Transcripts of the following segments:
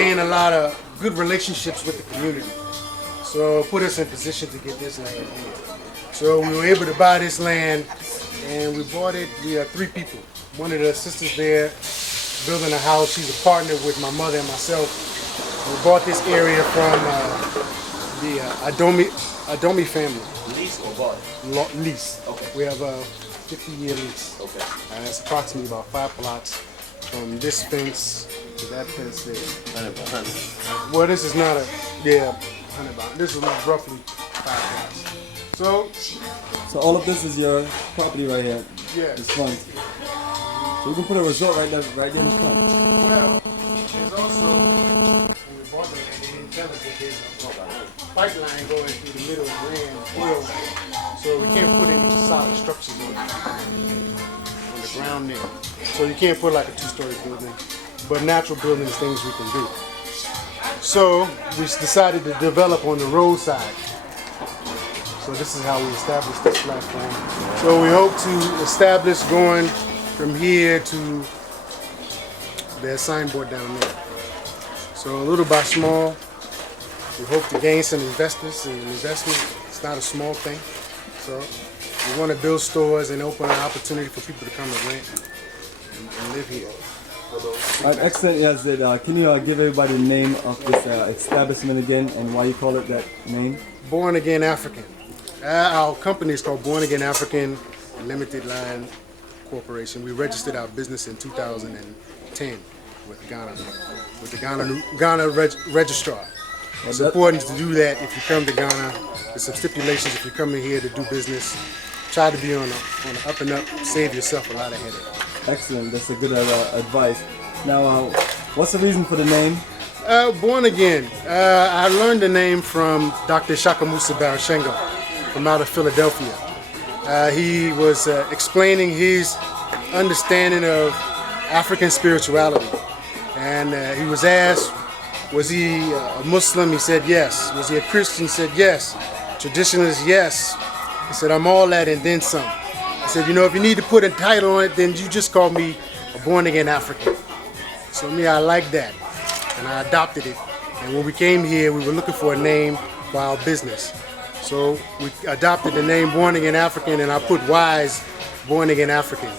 gain a lot of good relationships with the community. So put us in position to get this land here. So we were able to buy this land, and we bought it. We are 3 people. One of the sisters there building a house. She's a partner with my mother and myself. We bought this area from the Adomi family. Lease or bought? Lease. Okay. We have a 50-year lease. Okay. It's approximately about 5 plots from this fence to that fence there. 100 by 100. Well, this is not a 100 by. This is roughly 5 plots. So all of this is your property right here. Yeah. This front. So we can put a resort right there in the front. Well, there's also, when we bought the land, they didn't tell us that there's a pipeline going through the middle of the land, oil land. So we can't put any solid structures on the ground there. So you can't put like a 2-story building, but natural buildings, things we can do. So we decided to develop on the roadside. So this is how we established this platform. So we hope to establish going from here to their signboard down there. So little by small, we hope to gain some investors and investment. It's not a small thing. So we want to build stores and open an opportunity for people to come and rent and live here. All right, excellent. Yes, can you give everybody the name of this establishment again and why you call it that name? Born Again African. Our company is called Born Again African Limited Line Corporation. We registered our business in 2010 with the Ghana Registrar. It's important to do that if you come to Ghana. There's some stipulations if you're coming here to do business. Try to be on the up and up. Save yourself a lot of headache. Excellent. That's a good advice. Now, what's the reason for the name? Born Again. I learned the name from Dr. Shakamusa Barashengo from out of Philadelphia. He was explaining his understanding of African spirituality. And he was asked, was he a Muslim? He said yes. Was he a Christian? He said yes. Traditionalist? Yes. He said, I'm all that and then some. I said, you know, if you need to put a title on it, then you just call me a Born Again African. So me, I like that. And I adopted it. And when we came here, we were looking for a name for our business. So we adopted the name Born Again African, and I put Wise Born Again African.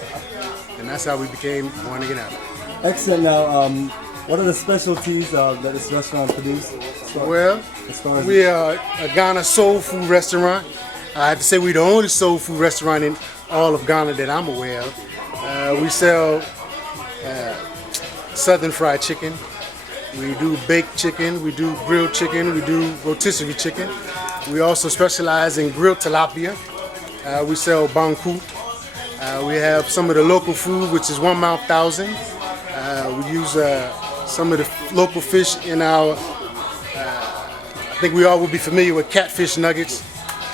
And that's how we became Born Again African. Excellent. Now, what are the specialties that this restaurant produces? Well, we are a Ghana soul food restaurant. I have to say we're the only soul food restaurant in all of Ghana that I'm aware of. We sell southern fried chicken. We do baked chicken. We do grilled chicken. We do rotisserie chicken. We also specialize in grilled tilapia. We sell banku. We have some of the local food, which is one mouth thousand. We use some of the local fish in our, I think we all will be familiar with catfish nuggets.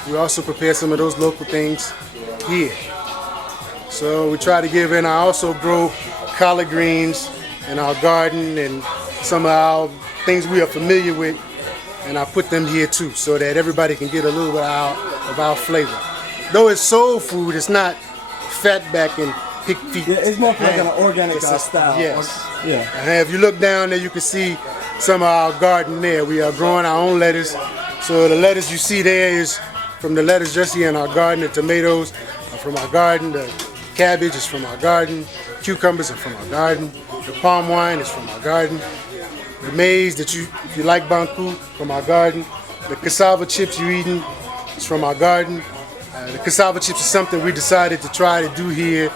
We also prepare some of those local things here. So we try to give in. I also grow collard greens in our garden and some of our things we are familiar with, and I put them here too so that everybody can get a little bit of our flavor. Though it's soul food, it's not fat back and pig feet. Yeah, it's more like an organic style. Yes. Yeah. And if you look down there, you can see some of our garden there. We are growing our own lettuce. So the lettuce you see there is from the lettuce just here in our garden. The tomatoes are from our garden. The cabbage is from our garden. Cucumbers are from our garden. The palm wine is from our garden. The maize that if you like banku, from our garden. The cassava chips you're eating is from our garden. The cassava chips is something we decided to try to do here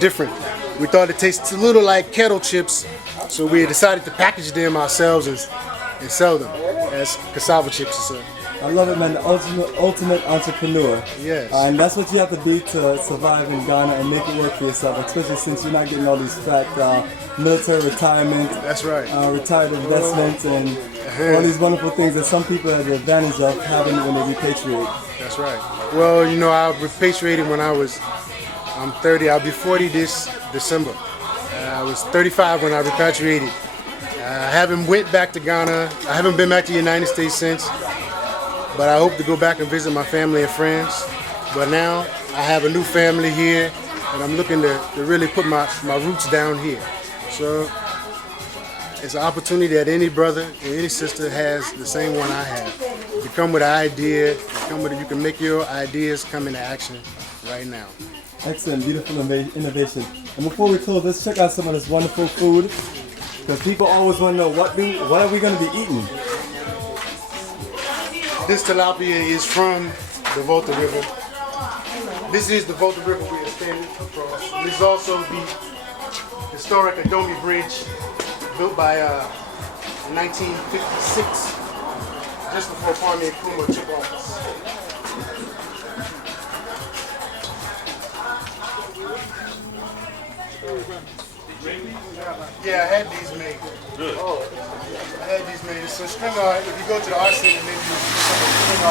different. We thought it tastes a little like kettle chips, so we decided to package them ourselves and sell them as cassava chips. I love it, man. The ultimate entrepreneur. Yes. And that's what you have to be to survive in Ghana and make it work for yourself, especially since you're not getting all these fat military retirement. That's right. Retired investments and all these wonderful things that some people have the advantage of having when they repatriate. That's right. Well, you know, I repatriated when I'm 30. I'll be 40 this December. I was 35 when I repatriated. I haven't went back to Ghana. I haven't been back to the United States since. But I hope to go back and visit my family and friends. But now I have a new family here, and I'm looking to really put my roots down here. So It's an opportunity that any brother and any sister has, the same one I have. You come with an idea, you can make your ideas come into action right now. Excellent, beautiful innovation. And before we close, let's check out some of this wonderful food. Because people always want to know what are we going to be eating? This tilapia is from the Volta River. This is the Volta River we are standing across. This is also the historic Adobe Bridge, built by 1956, just before Kwame Nkrumah took office. Yeah, I had these made. Good. I had these made. So string art, if you go to the art center, maybe you see some of the string art.